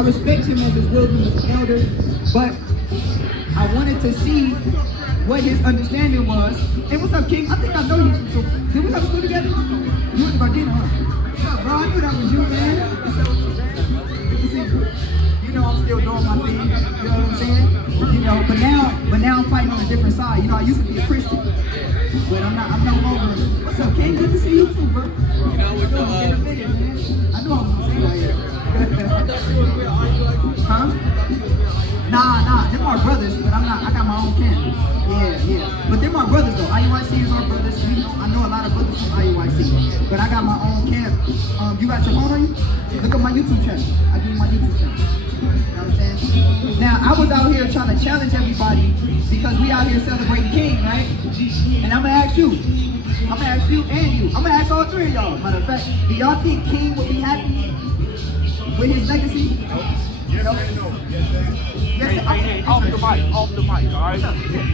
I respect him as his wilderness elder, but I wanted to see what his understanding was. Hey, what's up, King? I think I know you. So, did we have school together? You went to Gardena, huh? What's up, bro? I knew that was you, man. What's up, good to see you. You know I'm still doing my thing. You know what I'm saying? You know, but now I'm fighting on a different side. You know, I used to be a Christian, but I'm no longer. What's up, King? Good to see you too, bro. You know, with the in a minute, man. I knew I was gonna say that. Huh? Nah, they're my brothers, but I got my own camp. Yeah. But they're my brothers though. IUIC is our brothers. I know a lot of brothers from IUIC, but I got my own camp. You got your phone on you? Look at my YouTube channel. I give you my YouTube channel. You know what I'm saying? Now, I was out here trying to challenge everybody because we out here celebrating King, right? And I'm gonna ask you. I'm gonna ask you and you. I'm gonna ask all three of y'all. Matter of fact, do y'all think King would be happy with his legacy? Yes, no. Hey, off the mic, all right?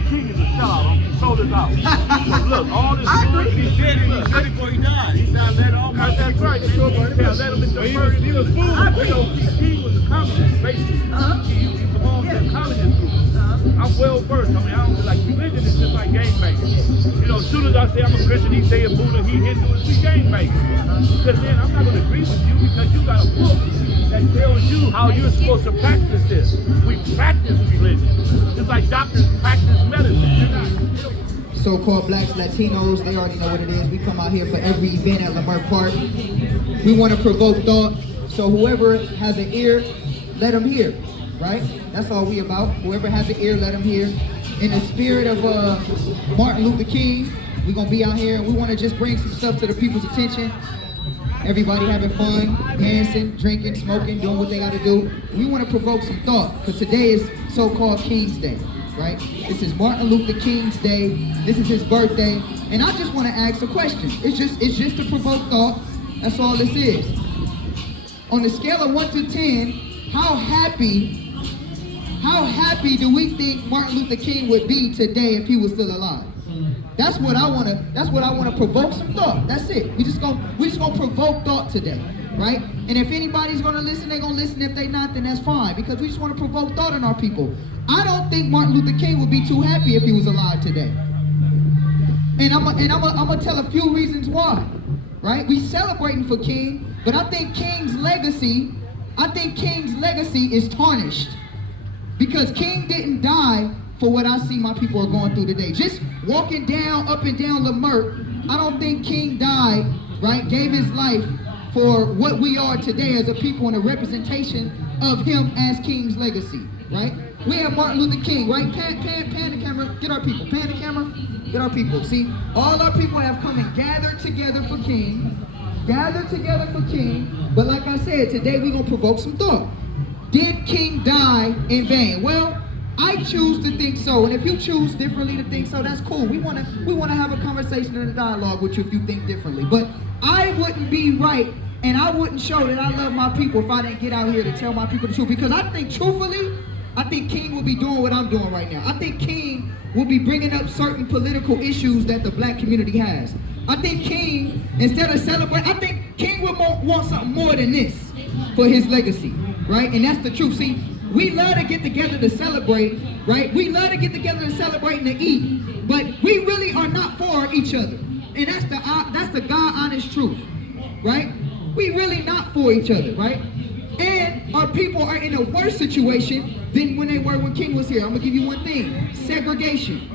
King is a sellout. He sold us out. So look, all this good, he said it before he died. He said, let all my that's right. Let him in the first. He was fool. He was a communist, basically. He belonged to a communist group. I'm well versed. I mean, I don't like religion is just like gang banging. You know, as soon as I say I'm a Christian, he say a Buddha, he Hindu, it's gang banging. Because then I'm not going to agree with you because you got a book that tells you how you're supposed to practice this. We practice religion. Just like doctors practice medicine. So-called blacks, Latinos, they already know what it is. We come out here for every event at Lamert Park. We want to provoke thought. So whoever has an ear, let them hear, right? That's all we about. Whoever has an ear, let them hear. In the spirit of Martin Luther King, we're going to be out here and we want to just bring some stuff to the people's attention. Everybody having fun, dancing, drinking, smoking, doing what they got to do. We want to provoke some thought because today is so-called King's Day, right? This is Martin Luther King's Day. This is his birthday. And I just want to ask a question. It's just to provoke thought. That's all this is. On a scale of 1 to 10, how happy do we think Martin Luther King would be today if he was still alive? That's what I wanna provoke some thought. That's it. We just gonna provoke thought today, right? And if anybody's gonna listen, they're gonna listen. If they not, then that's fine, because we just wanna provoke thought in our people. I don't think Martin Luther King would be too happy if he was alive today. And I'm gonna tell a few reasons why, right? We celebrating for King, but I think King's legacy is tarnished. Because King didn't die for what I see my people are going through today. Just walking up and down Lamert, I don't think King died, right? Gave his life for what we are today as a people and a representation of him as King's legacy, right? We have Martin Luther King, right? Pan the camera, get our people. Pan the camera, get our people. See, all our people have come and gathered together for King. But like I said, today we're gonna provoke some thought. Did King die in vain? Well, I choose to think so, and if you choose differently to think so, that's cool. We wanna have a conversation and a dialogue with you if you think differently. But I wouldn't be right, and I wouldn't show that I love my people if I didn't get out here to tell my people the truth. Because I think, truthfully, I think King will be doing what I'm doing right now. I think King will be bringing up certain political issues that the black community has. I think King, instead of celebrating, I think King would want something more than this for his legacy, right? And that's the truth. See, we love to get together to celebrate, right? We love to get together to celebrate and to eat, but we really are not for each other. And that's the God honest truth, right? We really not for each other, right? And our people are in a worse situation than when they were when King was here. I'm gonna give you one thing: segregation,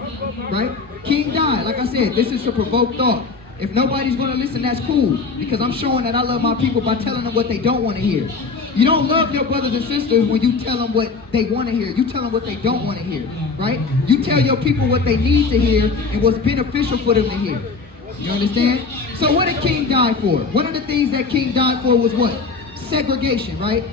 right? King died. Like I said, this is to provoke thought. If nobody's gonna listen, that's cool, because I'm showing that I love my people by telling them what they don't want to hear. You don't love your brothers and sisters when you tell them what they want to hear. You tell them what they don't want to hear, right? You tell your people what they need to hear and what's beneficial for them to hear. You understand? So what did King die for? One of the things that King died for was what? Segregation, right?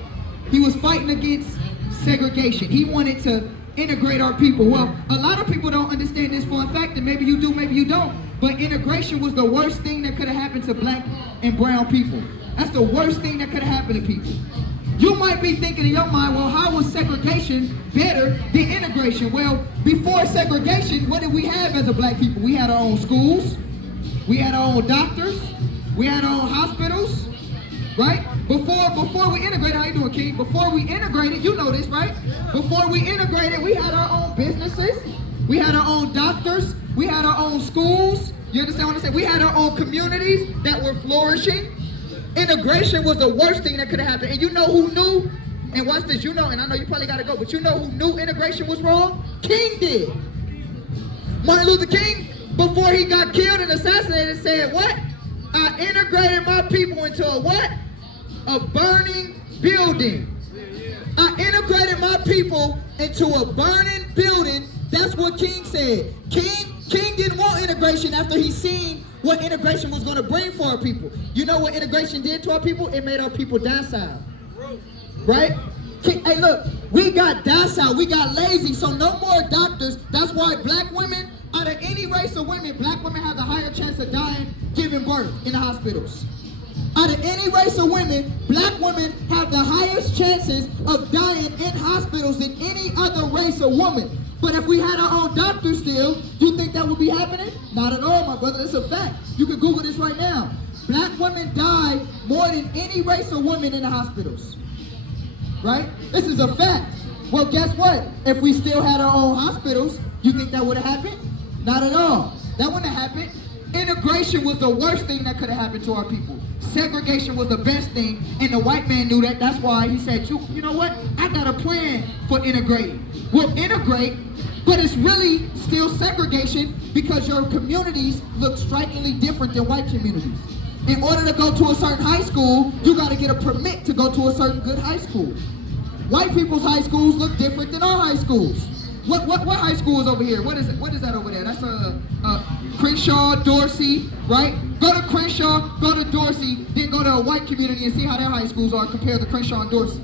He was fighting against segregation. He wanted to integrate our people. Well, a lot of people don't understand this for a fact, and maybe you do, maybe you don't. But integration was the worst thing that could have happened to black and brown people. That's the worst thing that could have happened to people. You might be thinking in your mind, well, how was segregation better than integration? Well, before segregation, what did we have as a black people? We had our own schools, we had our own doctors, we had our own hospitals, right? Before we integrated, how you doing, King? Before we integrated, you know this, right? Before we integrated, we had our own businesses. We had our own doctors. We had our own schools. You understand what I'm saying? We had our own communities that were flourishing. Integration was the worst thing that could have happened. And you know who knew? And watch this, you know, and I know you probably got to go, but you know who knew integration was wrong? King did. Martin Luther King, before he got killed and assassinated, said what? I integrated my people into a what? A burning building. I integrated my people into a burning building. That's what King said. King didn't want integration after he seen what integration was going to bring for our people. You know what integration did to our people? It made our people docile. Right? Hey, look, we got docile, we got lazy, so no more doctors. That's why black women, out of any race of women, black women have the higher chance of dying giving birth in the hospitals. Out of any race of women, black women have the highest chances of dying in hospitals than any other race of woman. But if we had our own doctors still, do you think that would be happening? Not at all, my brother. It's a fact. You can Google this right now. Black women die more than any race of women in the hospitals. Right? This is a fact. Well, guess what? If we still had our own hospitals, you think that would have happened? Not at all. That wouldn't have happened. Integration was the worst thing that could have happened to our people. Segregation was the best thing, and the white man knew that. That's why he said, you know what? I got a plan for integrating. We'll integrate, but it's really still segregation because your communities look strikingly different than white communities. In order to go to a certain high school, you got to get a permit to go to a certain good high school. White people's high schools look different than our high schools. What high school is over here? What is it? What is that over there? That's Crenshaw, Dorsey, right? Go to Crenshaw, go to Dorsey, then go to a white community and see how their high schools are compared to Crenshaw and Dorsey.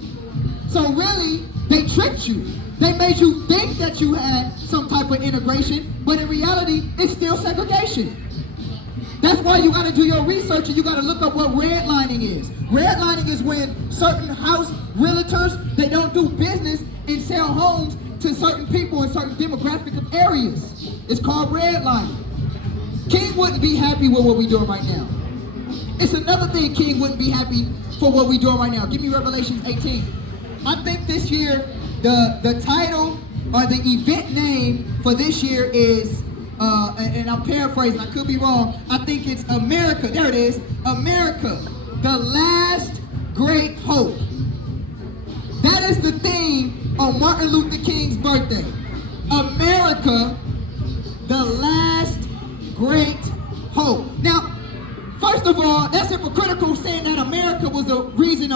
So really, they tricked you. They made you think that you had some type of integration, but in reality, it's still segregation. That's why you got to do your research and you got to look up what redlining is. Redlining is when certain house realtors, they don't do business and sell homes to certain people in certain demographic of areas. It's called redlining. King wouldn't be happy with what we're doing right now. It's another thing King wouldn't be happy for what we're doing right now. Give me Revelation 18. I think this year, the title or the event name for this year is, and I'm paraphrasing, I could be wrong, I think it's America, there it is, America, the last great hope. That is the theme on Martin Luther King's birthday. America, the last great hope. Now, first of all, that's hypocritical saying that America was the reason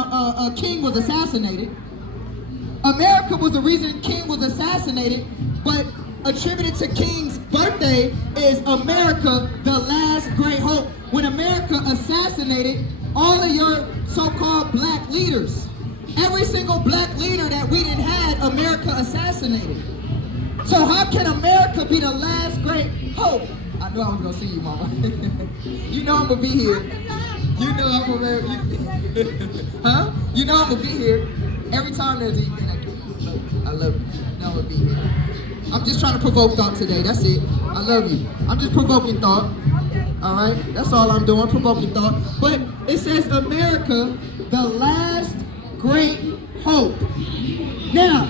King was assassinated. America was the reason King was assassinated, but attributed to King's birthday is America, the last great hope. When America assassinated all of your so-called black leaders, every single black leader that we didn't had, America assassinated. So how can America be the last great hope? I know I'm gonna see you, Mama. You know I'm gonna be here. You know I'm gonna huh? You know I'm gonna be here. Every time there's an event, I love you. You know I'm gonna be here. I'm just trying to provoke thought today. That's it. I love you. I'm just provoking thought. All right? That's all I'm doing, provoking thought. But it says America, the last great hope. Now,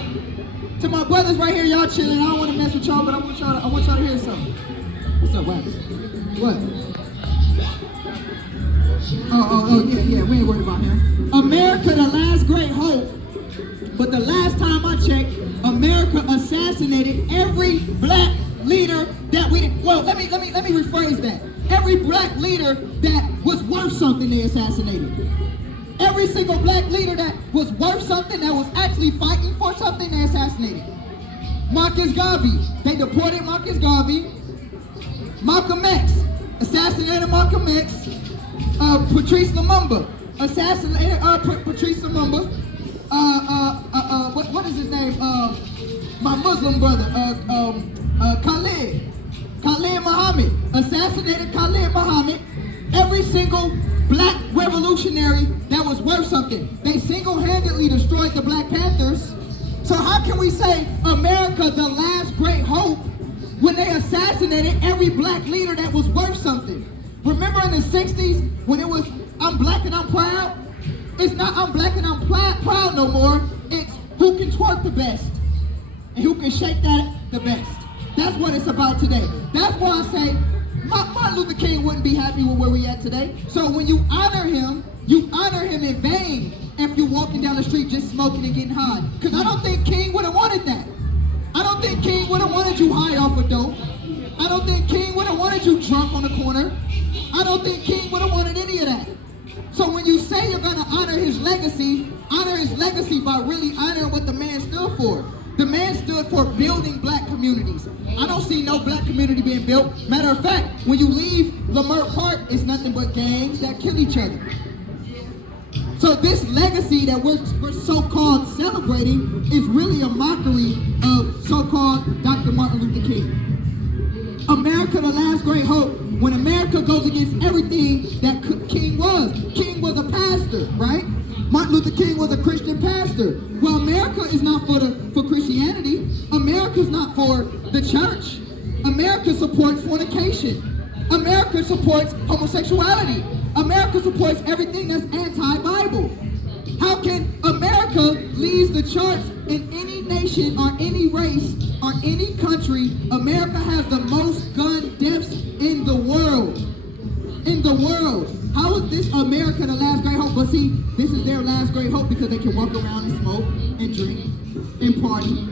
to my brothers right here, y'all chilling. I don't want to mess with y'all, but I want y'all to hear something. What's up, what? Oh, yeah, we ain't worried about him. America, the last great hope. But the last time I checked, America assassinated every black leader that we didn't. Well, let me rephrase that. Every black leader that was worth something, they assassinated. Every single black leader that was worth something, that was actually fighting for something, they assassinated. Marcus Garvey, they deported Marcus Garvey. Malcolm X, assassinated Malcolm X. Patrice Lumumba, assassinated Patrice Lumumba. What is his name? My Muslim brother, Khalid Muhammad, assassinated Khalid Muhammad. Every single black revolutionary that was worth something. They single-handedly destroyed the Black Panthers. So how can we say America, the last great hope, when they assassinated every black leader that was worth something? Remember in the 60s when it was, I'm black and I'm proud? It's not I'm black and I'm proud no more. It's who can twerk the best and who can shake that the best. That's what it's about today. That's why I say Martin Luther King wouldn't be happy with where we at today. So when you honor him in vain if you're walking down the street just smoking and getting high. Because I don't think King would have wanted that. I don't think King would have wanted you high off a dope. I don't think King would have wanted you drunk on the corner. I don't think King would have wanted any of that. So when you say you're going to honor his legacy by really honoring what the man stood for. The man stood for building black communities. I don't see no black community being built. Matter of fact, when you leave Lamert Park, it's nothing but gangs that kill each other. So this legacy that we're so-called celebrating is really a mockery of so-called Dr. Martin Luther King. America, the last great hope. When America goes against everything that King was. King was a pastor, right? Martin Luther King was a Christian pastor. Well, America is not for Christianity. America's not for the church. America supports fornication. America supports homosexuality. America supports everything that's anti-Bible. How can America lead the charts in any nation or any race or any country? America has the most gun deaths in the world. In the world. How is this America the last great hope? But see, this is their last great hope because they can walk around and smoke and drink and party.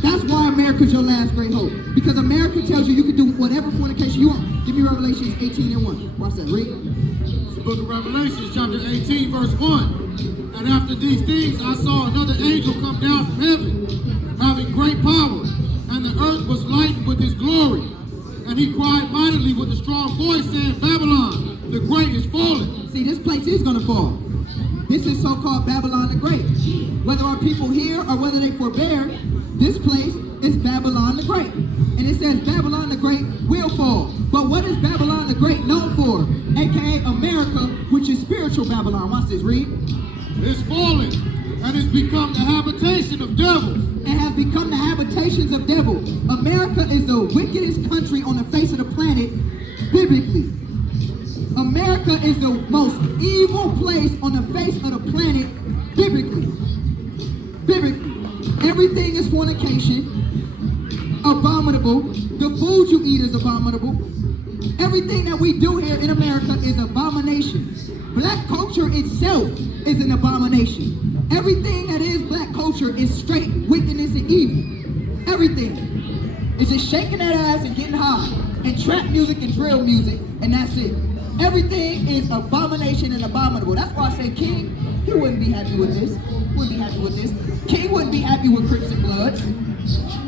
That's why America's your last great hope. Because America tells you can do whatever fornication you want. Give me Revelations 18:1. Watch that. Read. It's the book of Revelation, chapter 18, verse 1. And after these things, I saw another angel come down from heaven, having great power, and the earth was lightened with his glory. And he cried mightily with a strong voice, saying, Babylon, the great is fallen. See, this place is going to fall. This is so-called Babylon the Great. Whether our people here or whether they forbear, this place is Babylon the Great. And it says Babylon the Great will fall. But what is Babylon the Great known for? AKA America, which is spiritual Babylon. Watch this, read. It's fallen, and it's become the habitation of devils. And have become the habitations of devils. America is the wickedest country on the face of the planet, biblically. America is the most evil place on the face of the planet, biblically. Biblically. Everything is fornication, abominable. The food you eat is abominable. Everything that we do here in America is abomination. Black culture itself is an abomination. Everything that is black culture is straight wickedness and evil. Everything. It's just shaking that ass and getting high. And trap music and drill music, and that's it. Everything is abomination and abominable. That's why I say King, he wouldn't be happy with this. Wouldn't be happy with this. King wouldn't be happy with Crips and Bloods.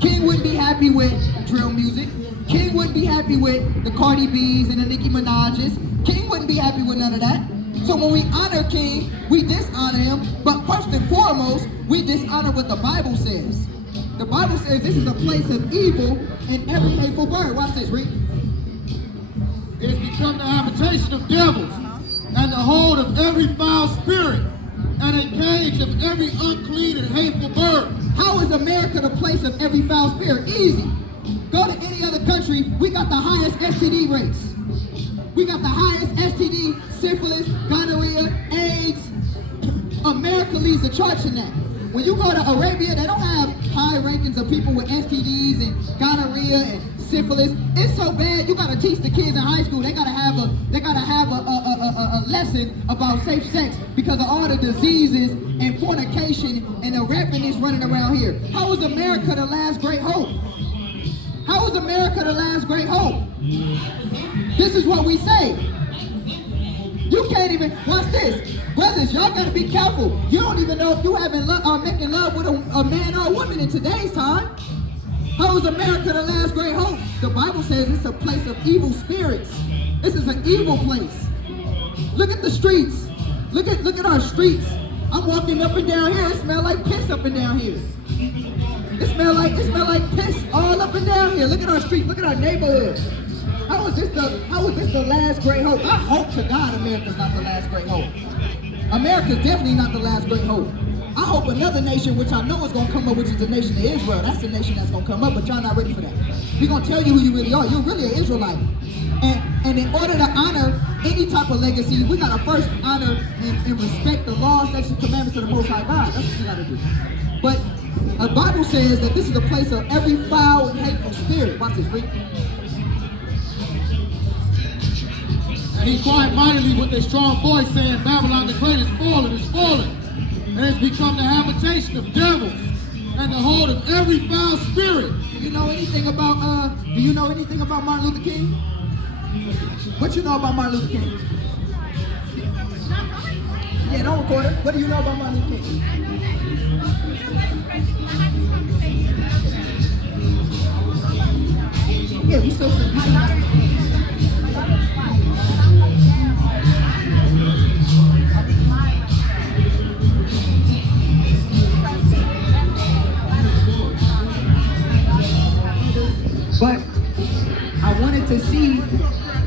King wouldn't be happy with drill music. King wouldn't be happy with the Cardi B's and the Nicki Minaj's. King wouldn't be happy with none of that. So when we honor King, we dishonor him. But first and foremost, we dishonor what the Bible says. The Bible says this is a place of evil and every hateful bird. Watch this, read. It has become the habitation of devils, and the hold of every foul spirit, and a cage of every unclean and hateful bird. How is America the place of every foul spirit? Easy. Go to any other country, we got the highest STD rates. We got the highest STD, syphilis, gonorrhea, AIDS. America leads the charts in that. When you go to Arabia, they don't have high rankings of people with STDs and gonorrhea and syphilis. It's so bad. You gotta teach the kids in high school. They gotta have a lesson about safe sex because of all the diseases and fornication and the rapidness running around here. How is America the last great hope? How is America the last great hope? This is what we say. You can't even, watch this. Brothers, y'all gotta be careful. You don't even know if you having making love with a man or a woman in today's time. How is America the last great hope? The Bible says it's a place of evil spirits. This is an evil place. Look at the streets. Look at our streets. I'm walking up and down here. It smells like piss up and down here. It smell like piss all up and down here. Look at our streets. Look at our neighborhood. How is this the last great hope? I hope to God America's not the last great hope. America's definitely not the last great hope. I hope another nation, which I know is going to come up, which is the nation of Israel. That's the nation that's going to come up, but y'all not ready for that. We're going to tell you who you really are. You're really an Israelite. And in order to honor any type of legacy, we gotta first honor and respect the laws, statutes, and commandments of the Most High God. That's what we gotta do. But the Bible says that this is a place of every foul and hateful spirit. Watch this, read. And he cried mightily with a strong voice, saying, Babylon the great is fallen, and has become the habitation of devils, and the hold of every foul spirit. Do you know anything about Martin Luther King? What you know about Martin Luther King? Yeah, don't record it. What do you know about Martin Luther King? Yeah, we still but I wanted to see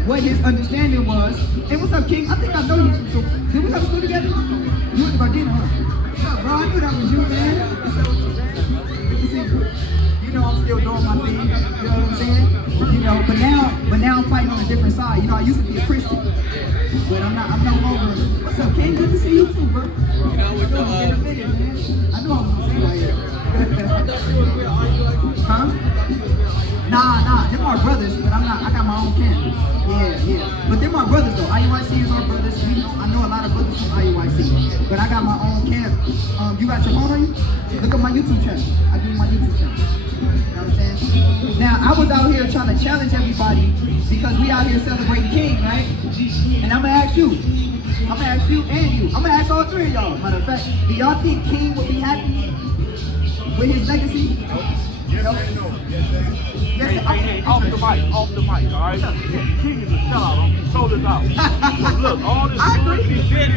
what his understanding was. Hey, what's up, King? I think I know you. So, did we go to school together? You went to Gardena, huh? What's up, bro? I knew that was you, man. What's up with you, man? Good to see you. You know I'm still doing my thing. You know what I'm saying? You know, but now I'm fighting on a different side. You know, I used to be a Christian, but I'm no longer. What's up, King? Good to see you too, bro. You know, in a minute, man. I knew I was gonna say right here. Huh? Nah, they're my brothers, but I got my own camp. Yeah. But they're my brothers though. IUIC is our brothers. I know a lot of brothers from IUIC, but I got my own camp. You got your phone on you? Look at my YouTube channel. I give you my YouTube channel. You know what I'm saying? Now, I was out here trying to challenge everybody because we out here celebrating King, right? And I'm gonna ask you. I'm gonna ask you and you. I'm gonna ask all three of y'all. Matter of fact, do y'all think King would be happy with his legacy? No. Hey, off the mic, all right? King is a sellout, he sold us out. Look, all this good he said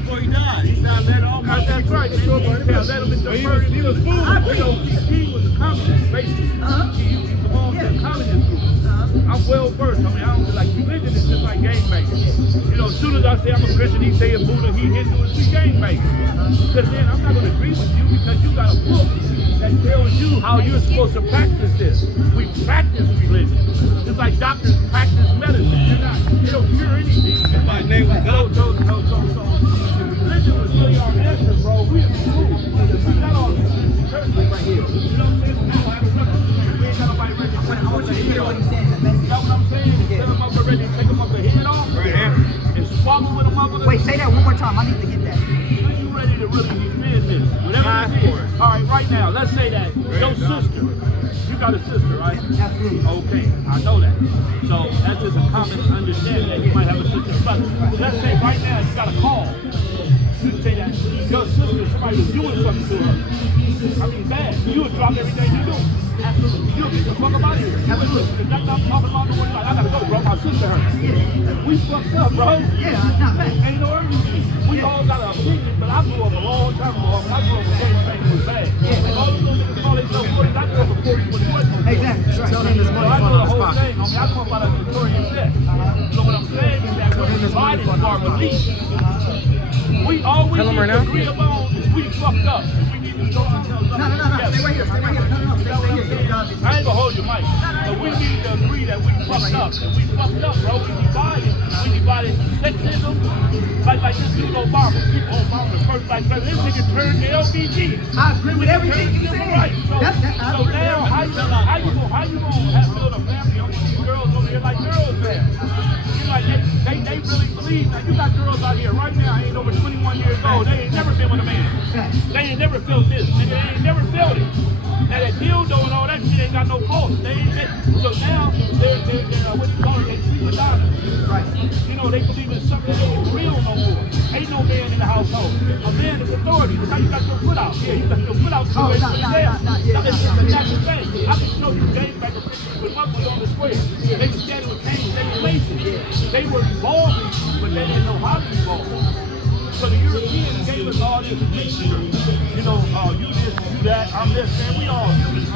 before he died. He said, let all my that's right. Let him first. He was fool. King was a communist, basically. He belonged to the communist group. I'm well versed. I mean, I don't like religion is just like gang banging. You know, as soon as I say I'm a Christian, he say a Buddha, he Hindu, it's gang banging. Because then I'm not going to agree with you because you got a book that tells you how you're supposed to practice this. We practice religion. Just like doctors practice medicine. They don't cure anything. My name was God. So religion was really our answer, bro. We got all these churches right here. You know what I'm saying? We don't have another. We ain't got nobody ready to take I want you to hear what he's saying. You know what I'm saying? Set them up ready to take them up the head off. Right. And swallow with them up. Wait, say that one more time. I need to get that. Are you ready to really defend this? Whatever you feel. All right, right now, let's say that your sister, you got a sister, right? Absolutely. Okay, I know that. So that's just a common understanding that you might have a sister. But let's say right now you got a call. You say that your sister, somebody was doing something to her. I mean, bad. You would drop everything you do. Absolutely. You'll get the fuck up out of here. Absolutely. If that's not talking about the one, like, I gotta go, bro. My sister hurt. Yeah. We fucked up, bro. Yeah, not bad. Ain't no urgency. We all got an opinion, but I grew up a long time ago. I grew up when everything was bad. Yeah. All these little niggas call themselves 40s. I grew up at 40 when it wasn't. Exactly. Right. Tell them this money I fund know on the the whole spot. thing. I mean, I come out of the Victorian set. So what I'm saying is that we're divided from our beliefs. We always agree about we fucked up. We need to go and tell them. No. Stay right here. Stay right here. No. Stay here. I ain't gonna hold your mic. But we need to agree that we fucked up. And we fucked up, bro. We divided. We divided sexism. Like this dude Obama. Obama, the first black president. This nigga turned to LBG. I agree with everything you said. Right. So now, how you gonna have build a family on these girls over here like girls have? You like they really believe. Now you got girls out here right now, ain't over 21 years old. They ain't never been with a man. They ain't never felt this, nigga. They ain't never felt it. Now that dildo and all that shit ain't got no pulse. So now they're what you call it, they sleep with doctors. Right. You know, they believe in something that ain't real no more. Ain't no man in the household. A man is authority. That's how you got your foot out. Yeah, you got your foot out. That's the natural thing. I can show you game back with Muggles on the square. They standing with canes, they were lazy. They were evolving, but they didn't know how to evolve. So the Europeans gave us all this mixture. You know, you this, you that, I'm this, man. We all you means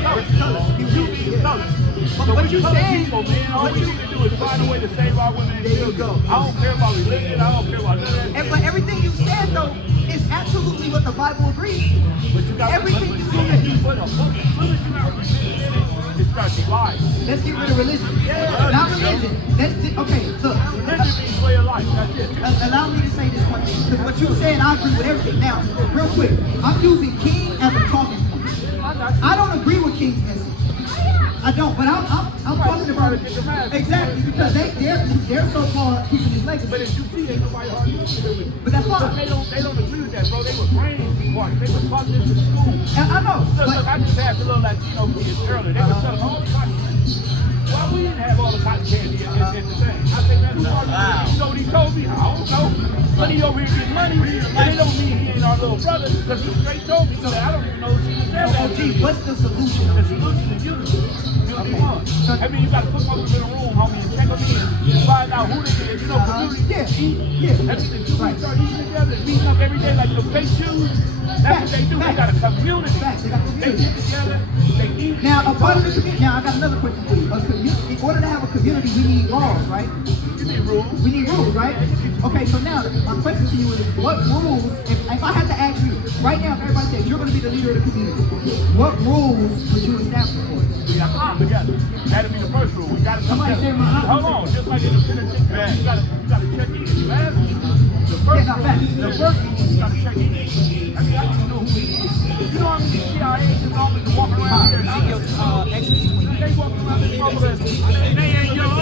colors. You means colors. So what you saying, people, man, all we need to do is find a way to save our women and children. I don't care about religion, I don't care about none of that. But everything you said though is absolutely what the Bible agrees to. But you got everything you said. You put a book, as soon as you got religion in it, it starts dividing. Let's get rid of religion. Yeah. Not religion. Okay, look. Religion means way of life. That's it. Allow me to say this one thing, because what you said, I agree with everything. Now, real quick, I'm using king as a talking point. I don't agree with king's message. I don't, but I'm talking about it exactly because they're so-called keeping his legacy. But as you see, ain't nobody hardly with it. But that's But fine. they don't agree with that, bro. They were praying people. They were taught this in school. I know. Look, I just had the little Latino kids earlier. They were selling all the cotton candy. Why we didn't have all the cotton candy in the thing? I think that's wow. You know what he told me? I don't know. But he over here getting money. But they don't mean he ain't our little brother. Because he straight told me that I don't even know if he was there. So, OG, what's the solution? The solution is unity. I mean, you got to put folks in a room, homie, and check them in, and find out who they is. You know, community. Yeah. That means that you start eating together and meeting up every day like your fake shoes. That's what they do. They got a community. They get together. They eat. Now, a part of the community. Now, I got another question for you. In order to have a community, we need laws, right? You need rules. We need rules, right? Okay, so now my question to you is, what rules? If I had to ask you right now, if everybody says you're going to be the leader of the community, what rules would you establish for us? We got to come together. That'll be the first rule. We got to come Somebody together. say my aunt. Hold on, just like in the Tennessee, man, you got to check in. The first rule, you got to check in. I mean, I don't know who he is. You know how many CIA agents always walk around here? They walk around this motherfucker. They ain't young.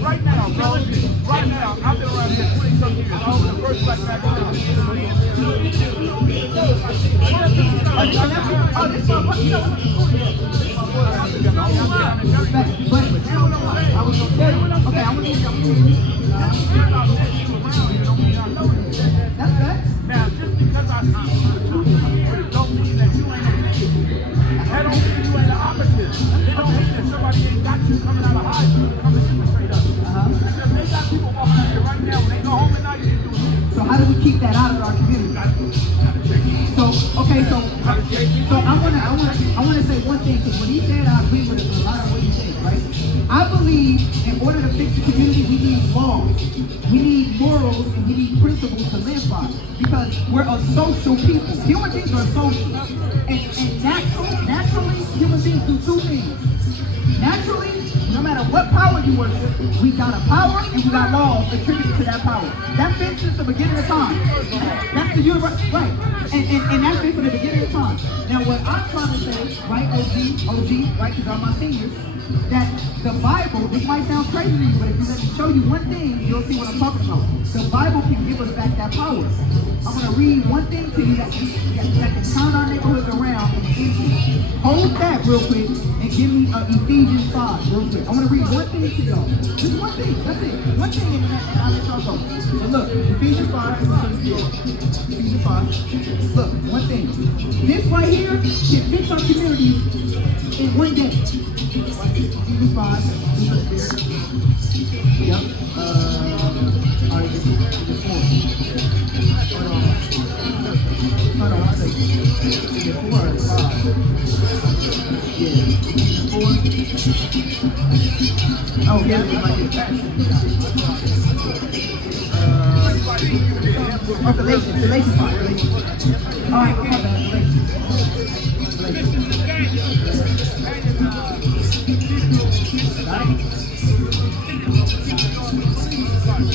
Right now, bro. Right now, I've been around here 20-some years. I was the first black man to But I was gonna tell you. Okay, I want to tell you. That's right. Now, just because I see you for 2-3 years, don't mean that you ain't a king. That don't mean you ain't the opposite. It don't mean that somebody ain't got you coming out of high school and coming straight up. Because they got people walking out here right now when they go home at night and do it. So how do we keep that out of our community? So okay, so I wanna say one thing, because when he said, I agree with a lot of what he said, right? I believe in order to fix the community, we need laws, we need morals, and we need principles to live by. Because we're a social people. Human beings are social. And naturally, human beings do two things. Naturally, no matter what power you worship, we got a power and we got laws attributed to that power. That's been since the beginning of time. That's the universe, right? And that's been from the beginning of time. Now, what I'm trying to say, right, OG, right, because I'm my seniors, that the Bible, this might sound crazy to you, but if you let me show you one thing, you'll see what I'm talking about. The Bible can give us back that power. I'm going to read one thing to you that can turn our neighborhoods around and empty. Hold that real quick and give me Ephesians 5 real quick. I'm going to read one thing to y'all. Just one thing. That's it. One thing and I'll let y'all go. So look, Ephesians 5. Ephesians 5. Look, one thing. This right here can fix our community in one day. Ephesians 5. Yep. Alright, this is 4. Hold on, I'll take it. 4 or 5. Yeah. 4. Oh, yeah, right here. Galatians 5. Alright, come on,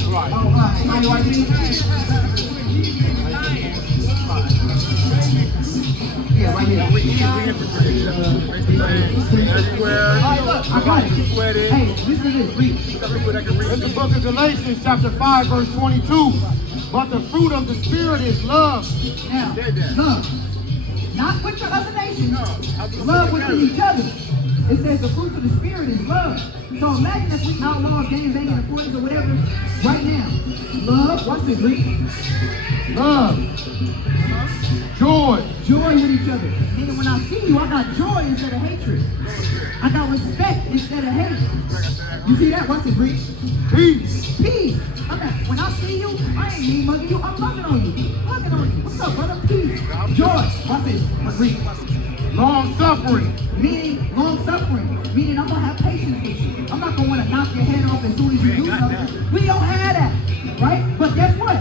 Right. Oh, how do I read? Yeah, right here. Alright, look, I got it. Hey, listen to this. Read. In the book of Galatians, chapter 5, verse 22. But the fruit of the Spirit is love. Now, love. Not with the other nations. Love within each other. It says the fruit of the Spirit is love. So imagine if we outlaw gang banging and 40s or whatever right now. Love, what's the Greek? Love. Joy. Joy with each other. Meaning when I see you, I got joy instead of hatred. I got respect instead of hate. You see that? What's the Greek? Peace. Peace. When I see you, I ain't mean mugging you. I'm loving on you. Hugging on you. What's up, brother? Peace. Joy. What's it? What's Greek? Long suffering. Meaning long suffering. Meaning I'm going to have patience with you. I'm not going to want to knock your head off as soon as you do something. We don't have that. Right? But guess what?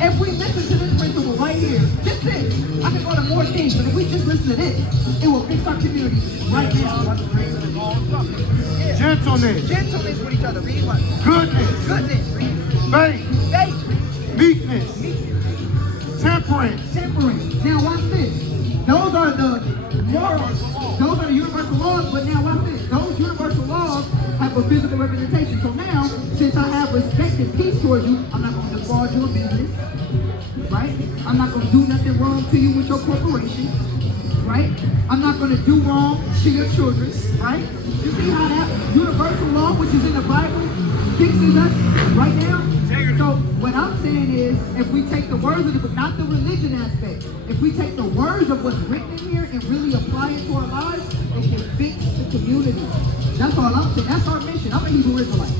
If we listen to this principle right here, just this, I can go to more things, but if we just listen listen to this. It will fix our community right now. Gentleness, Gentleness with each other. Read what? goodness, Goodness. Read faith, faith. meekness, temperance. Temperance. Now watch this. Those are the morals. Those are the universal laws. But now watch this. Those universal laws have a physical representation. So now, since I have respect and peace towards you, I'm not going to defraud your business. Right? I'm not going to do nothing wrong to you with your corporation. Right? I'm not going to do wrong to your children. Right? You see how that universal law, which is in the Bible, fixes us right now? So what I'm saying is, if we take the words of it, but not the religion aspect, if we take the words of what's written in here and really apply it to our lives, it can fix the community. That's all I'm saying. That's our mission. I'm a Hebrew Israelite.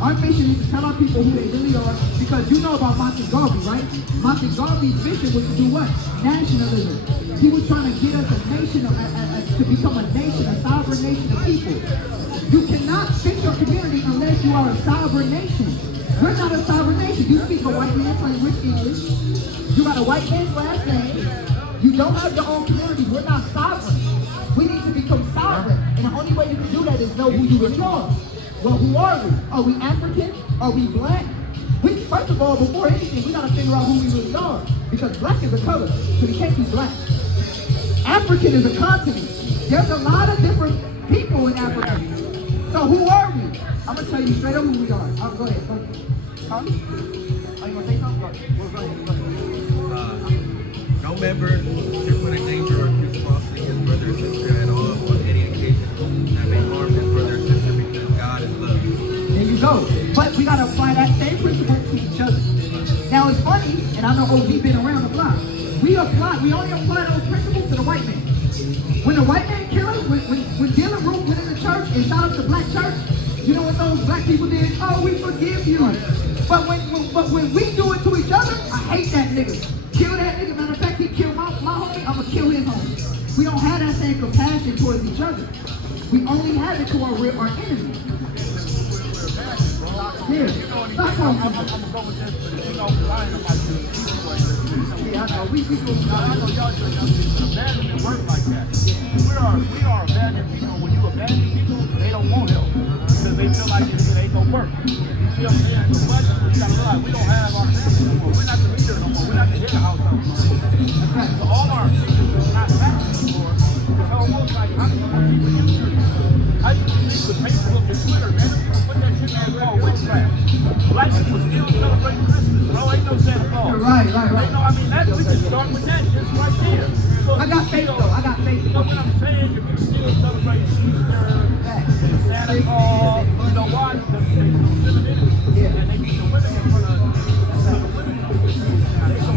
Our mission is to tell our people who they really are, because you know about Monty Garvey, right? Monty Garvey's mission was to do what? Nationalism. He was trying to get us a nation, to become a nation, a sovereign nation of people. You cannot fix your community unless you are a sovereign nation. We're not a sovereign nation. You speak a white man's language, English. You got a white man's last name. You don't have your own communities. We're not sovereign. We need to become sovereign. And the only way you can do that is know who you really are. Well, who are we? Are we African? Are we black? First of all, before anything, we got to figure out who we really are. Because black is a color, so we can't be black. African is a continent. There's a lot of different people in Africa. So who are we? I'm going to tell you straight up who we are. Go ahead. Huh? Are you going to say something? Go ahead. No member should put in danger or accuse falsely his brother or sister at all on any occasion that may harm his brother or sister, because God is love. There you go. But we got to apply that same principle to each other. Now it's funny, and I know OG been around the block. We only apply those principles to the white man. When the white man killed us, when Dylan Root went in the church and shot up the black church, you know what those black people did? Oh, we forgive you. But when we do it to each other, I hate that nigga. Kill that nigga. Matter of fact, he killed my homie, I'm gonna kill his homie. We don't have that same compassion towards each other. We only have it to our enemy. Yeah. Stop on I'm gonna go with this, but you know, I ain't about to. Yeah, I know. We go. I know y'all just abandonment work like that. We are abandoned people. When you abandon people, they don't want help because they feel like it ain't gonna work. You see what I'm saying? But you gotta realize we don't have our family no more. We're not the leader no more. We're not the head of household no more. So all our things are not facts anymore. It's almost like how do you want people in the church? How do you think with Facebook and Twitter, man? Put that shit there called witchcraft. Black people still celebrate Christmas. Bro, ain't no Santa Claus. Right. You know, I mean, we can start with that just right there. So, I got faith though. I got faith. you know what I'm saying? If you still celebrate Easter, Santa Claus, you know why? Because they still femininity. Yeah. And they beat the women in front of the women. Now, they go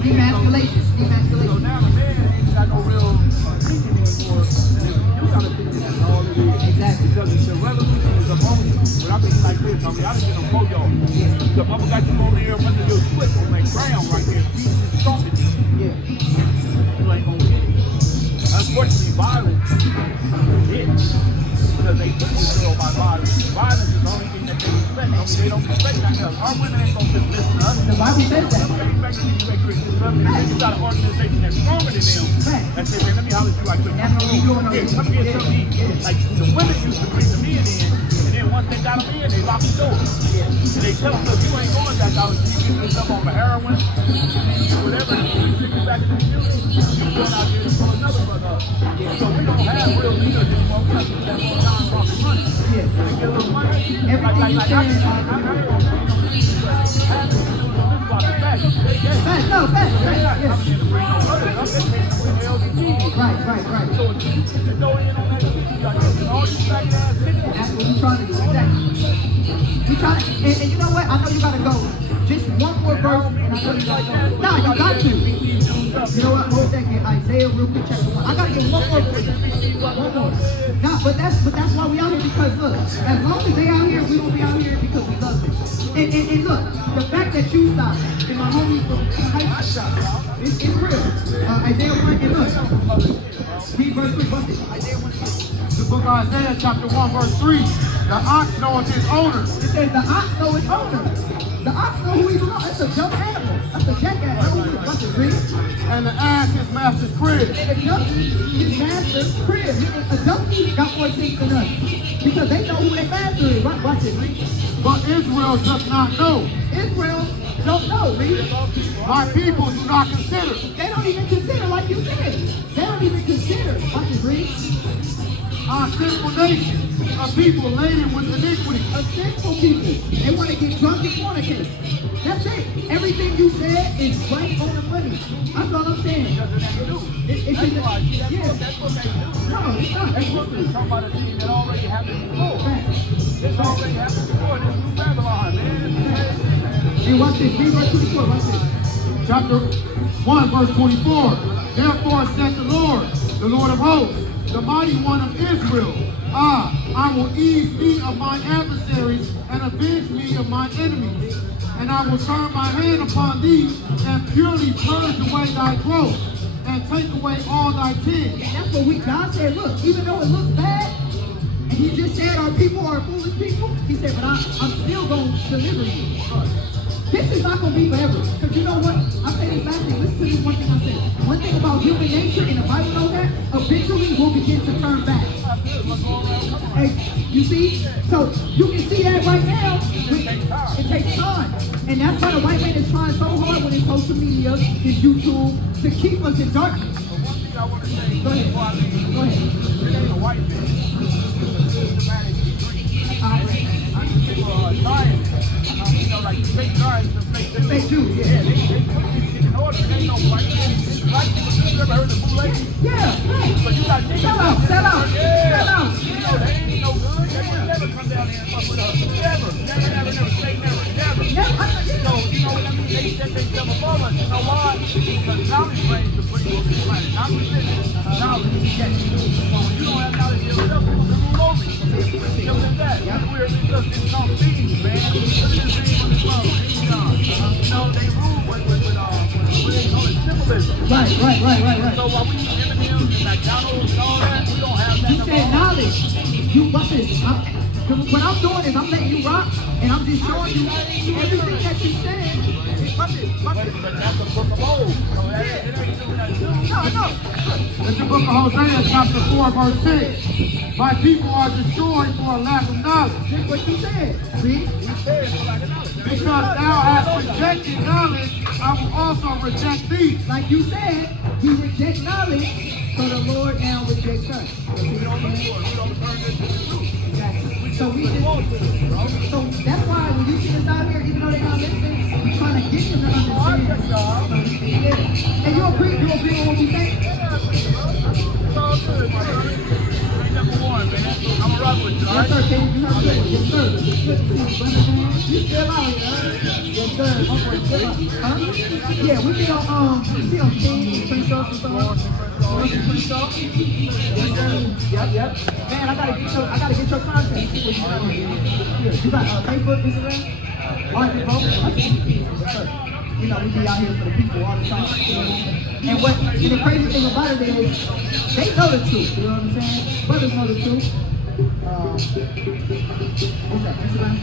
Demasculation. So now the man ain't got no real thinking anymore. You gotta think this is all it is. Exactly. Because the revolution is a moment. But I mean like this, I mean, I done been a pro y'all. The mother got you over there under your foot on that ground right there. He's stomping you. Yeah. You ain't gonna get it. Unfortunately, violence is it. Because they put this girl by violence. Violence is the only thing that they respect. I mean, they don't respect nothing else. Our women ain't gonna just listen to us. The Bible says that. You got an organization that's stronger than them. That says, man, let me holler at you right quick. That's what we doing over Come get something to eat. Like the women used to bring the men in, and then once they got them in, they lock the door. And they tell them, look, you ain't going back out. You get yourself on the heroin, whatever. You take you back to the community. You going out here to pull another brother up. So we don't have real leaders anymore. We have to get more time talking money. They get a little money. Everything you saying. Right. So if you go in on that shit, you got all you faggot ass niggas. That's what we're trying to do. Exactly. We trying to, and you know what? I know you gotta go. Just one more verse, and I know you gotta go. Nah, you got to. You know what? Hold that. Get Isaiah real quick. Chapter 1. I gotta get one more verse. One more. Nah, but that's why we out here, because look, as long as they out here, we gonna be out here because we love them. And look, the fact that you stopped, and my homie from high school, it's real. Isaiah 1, and look, read verse 3, bust it. Isaiah 1. The book of Isaiah, chapter 1, verse 3. The ox knoweth his owner. It says the ox know its owner. The ox know who he belongs. That's a dumb animal. That's a jackass. That's Read. and the ass his master's crib. And the donkey, his master's crib. A donkey got more sense than us. Because they know who their master is. Watch it, read. But Israel does not know. Israel don't know, read. My people do not consider. They don't even consider, like you said. They don't even consider. Watch it, read. Our sinful nation, a people laden with iniquity. A sinful people. They want to get drunk and fornicate. That's it. Everything you said is right on the money. That's all I'm saying. It's That's why, yeah. that's what they do. No, it's not. That's what We're talking about a thing that already happened before. Facts. This already happened before. This new Babylon, man. And watch this. Read verse 24. Watch this. Chapter 1, verse 24. Therefore saith the Lord of hosts, the mighty one of Israel, I will ease me of mine adversaries and avenge me of mine enemies. And I will turn my hand upon thee and purely purge away thy growth and take away all thy sins. That's what God said. Look, even though it looks bad, and he just said our people are foolish people, he said, but I'm still going to deliver you. This is not going to be forever. Because you know what? I say this last thing. Listen to this one thing I said. One thing about human nature, and the Bible knows that, eventually we'll begin to turn back. Hey, you see? So you can see that right now. It takes time. And that's why the white man is trying so hard with his social media, his YouTube, to keep us in darkness. One thing I want to say, Go ahead. before I leave, Go ahead. it ain't a white man. It's a systematic degree. I see people trying, you know, like fake giants and fake Jews. Fake Jews, yeah. Yeah, they put this shit in order. It ain't no white man. It's black people. You ever heard of Blue Lady? Yeah, right. But you got niggas Sell out, sell out, Yeah. sell out. You know, they ain't no good. They would never come down here and fuck with us. Never. Say never. Never. So, you know what I mean? They set themselves above us. You know why? Because knowledge reigns supreme on this planet. Not religion. Knowledge. Yes. So when you don't have knowledge yourself, people can rule over you. Simple as that. We're just some thieves, man. Look at this thing on this world. You know, they rule with what they call it, symbolism. Right. So while we eat M&M's and McDonald's and all that, we don't have that. You said knowledge. You watch this. What I'm doing is I'm letting you rock, and I'm just showing you everything that you said. Watch this. But that's the book of old. So that it ain't doing that new. No. It's the book of Hosea, chapter 4, verse 6. My people are destroyed for a lack of knowledge. That's what you said. See? Because thou hast rejected knowledge, I will also reject thee. Like you said, we reject knowledge, so the Lord now rejects us. We don't turn this into the truth. Exactly. So that's why when you see us out here, even though they're not listening, we're trying to get them to understand. Yeah. And you agree with what we say? It's all good, my brother. Ain't number one, man. I'm a rock with you, all Yes, right? sir. Can you heard good? Yes, sir. Good to see you, brother, man. You still out here, huh? Yes, sir. My boy still out. Huh? Yeah, we be on King, Prince Off and so on. Prince Off. Yes, sir. Yep. Man, I gotta get your contact. See what you got here. You got Facebook, Instagram? All right, bro. Yes, sir. You know, we be out here for the people all the time. And the crazy thing about it is, they know the truth. You know what I'm saying? Brothers know the truth. What's up? Instagram?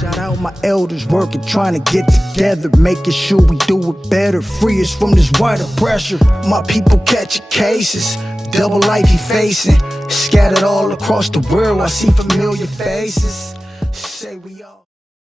Shout out my elders working, trying to get together, making sure we do it better. Free us from this white oppression. My people catching cases, double life he facing. Scattered all across the world, I see familiar faces. Say we all.